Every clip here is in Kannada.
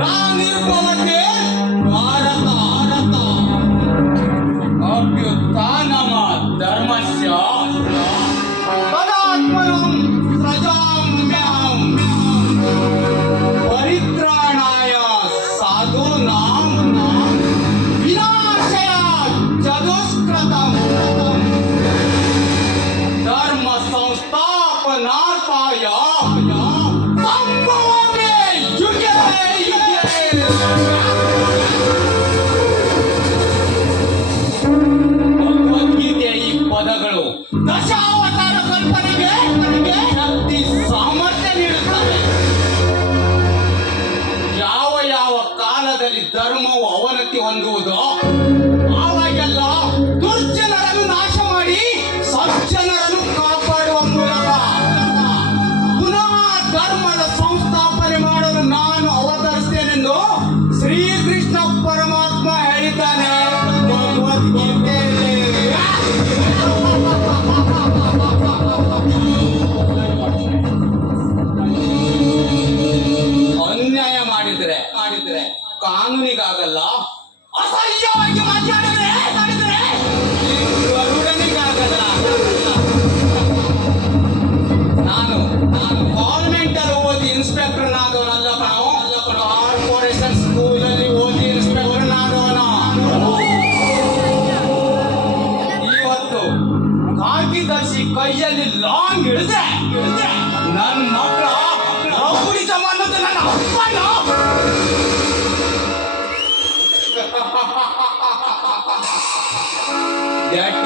I need a parking. ಭಗವದ್ಗೀತೆಯ ಈ ಪದಗಳು ದಶಾವತಾರ ಕಲ್ಪನೆಗೆ ಸಾಮರ್ಥ್ಯ ನೀಡುತ್ತವೆ. ಯಾವ ಯಾವ ಕಾಲದಲ್ಲಿ ಧರ್ಮವು ಅವನತಿ ಹೊಂದುವುದೋ ಕಾನೂನಿಗಾಗಲ್ಲ. ಅಸಹ್ಯವಾಗಿ ಮಾತಾಡಿದ್ರೆ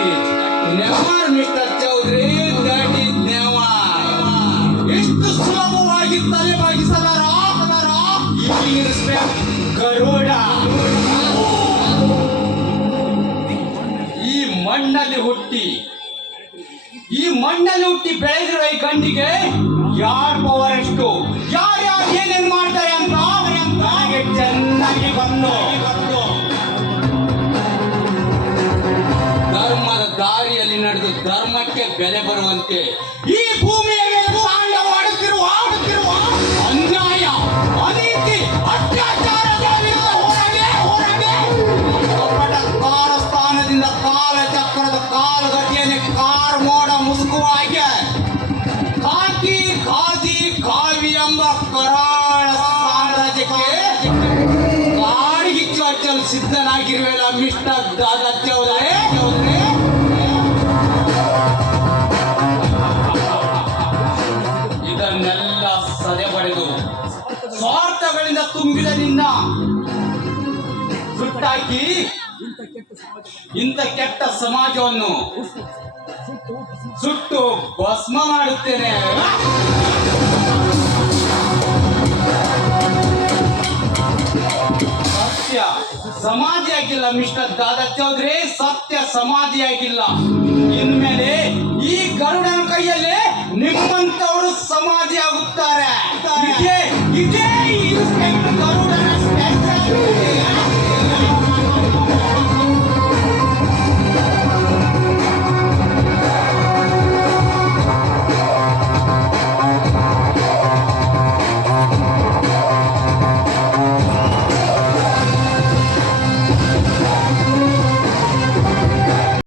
That is Chaudhary. That is ಎಷ್ಟು ಸುಲಭವಾಗಿ ತಲೆ ಬಾಗಿಸಲಾರ ಈ ಮಣ್ಣಲ್ಲಿ ಹುಟ್ಟಿ, ಈ ಮಣ್ಣಲ್ಲಿ ಹುಟ್ಟಿ ಬೆಳೆದಿರೋ ಈ ಗಂಡಿಗೆ ಯಾರ ಪವರ್ ಎಷ್ಟು? ಯಾರ್ಯಾರು ಧರ್ಮಕ್ಕೆ ಬೆಲೆ ಬರುವಂತೆ ಈ ಭೂಮಿಯ ಮೇಲೆ ಮಾಡುತ್ತಿರುವ ಆಡುತ್ತಿರುವ ಅನ್ಯಾಯ, ಅನೀತಿ, ಅತ್ಯಾಚಾರದ ವಿರುದ್ಧ ಹೋರಾಡಿ ಹೋರಾಡಿ ಕಪಟ ಕಾರಸ್ಥಾನದಿಂದ ಕಾಲಚಕ್ರದ ಕಾಲಗತಿಯಲ್ಲಿ ಕಾರ್ ಮೋಡ ಮುಸುಕುವ ಹಾಗೆ ಕಾಕಿ ಖಾದಿ ಕಾವಿ ಎಂಬ ಕರಾಳ ಸಾಮ್ರಾಜ್ಯಕ್ಕೆ ಕಾಡಿಗೆ ಹಚ್ಚಲು ಸಿದ್ಧನಾಗಿರುವೆಲ್ಲ ಮಿಸ್ಟರ್ ದಾದಾ ಚೌಧರಿ. ನಿನ್ನ ಸುಟ್ಟಾಕಿ ಇಂಥ ಕೆಟ್ಟ ಸಮಾಜವನ್ನು ಸುಟ್ಟು ಭಸ್ಮ ಮಾಡುತ್ತೇನೆ. ಸತ್ಯ ಸಮಾಧಿ ಆಗಿಲ್ಲ ಮಿಸ್ಟರ್ ದಾದಾ ಚೌಧರಿ, ಸತ್ಯ ಸಮಾಧಿ ಆಗಿಲ್ಲ ಇನ್ಮೇಲೆ ಈ ಗರುಡನ ಕೈಯಲ್ಲಿ ನಿಮ್ಮಂತವರು ಸಮಾಧಿ ಆಗುತ್ತಾರೆ.